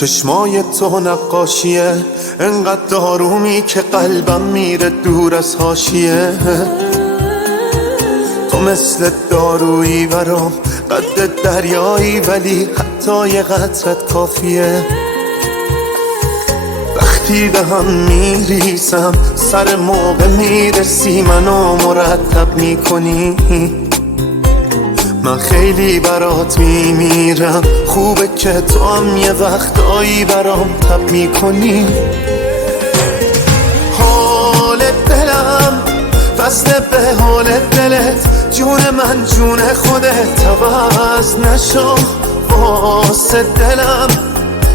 چشمای تو نقاشیه، انقدر آرومی که قلبم میره دور از حاشیه. تو مثل دارویی برام، قد دریایی ولی حتی یه قطرت کافیه. وقتی به هم میریسم سر موقع میرسی، منو مرتب میکنی. من خیلی برات میمیرم، خوبه که تو هم یه وقتایی برام تب میکنی. حال دلم فصل به حال دلت، جون من جون خودت عوض نشو. واسه دلم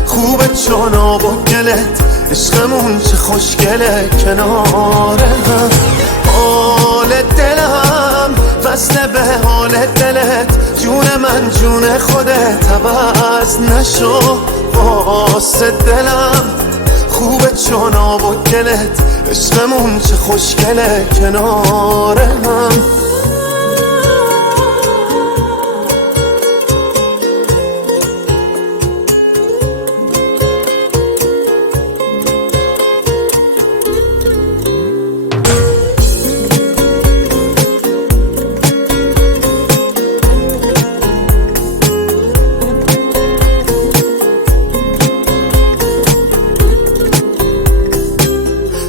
خوبه چون آب و گلت، عشقمون چه خوشگله کنار هم. حال دلم فصل به حال دلت، جون من جون خودت عوض نشو. واسه دلم خوبه چون آب و گلت، عشقمون چه خوشگله کنار هم.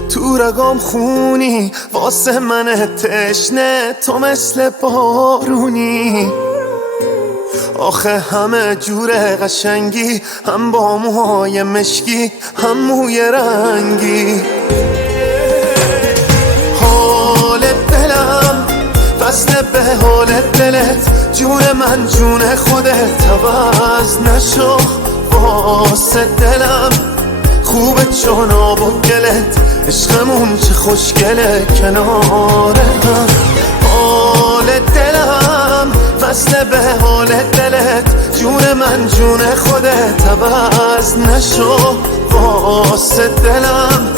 تو رگام خونی واسه من تشنه، تو مثل بارونی. آخه همه جور قشنگی، هم با موهای مشکی هم موی رنگی. حال دلم فصل به حال دلت، جون من جون خودت عوض نشو. واسه دلم خوبه چون آب و گلت، عشقمون چه خوشگله کنار هم. حال دلم فصل به حال دلت، جون من جون خودت عوض نشو. واسه دلم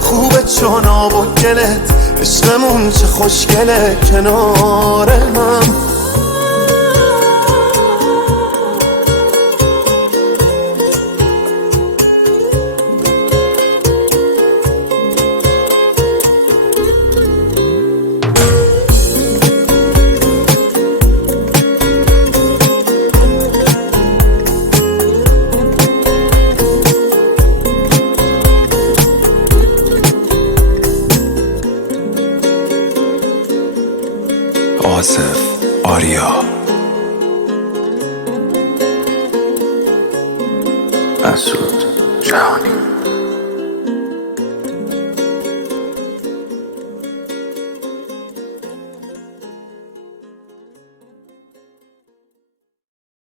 خوبه چون آب و گلت، عشقمون چه خوشگله کنار هم. آصف آریا مسعود جهانی.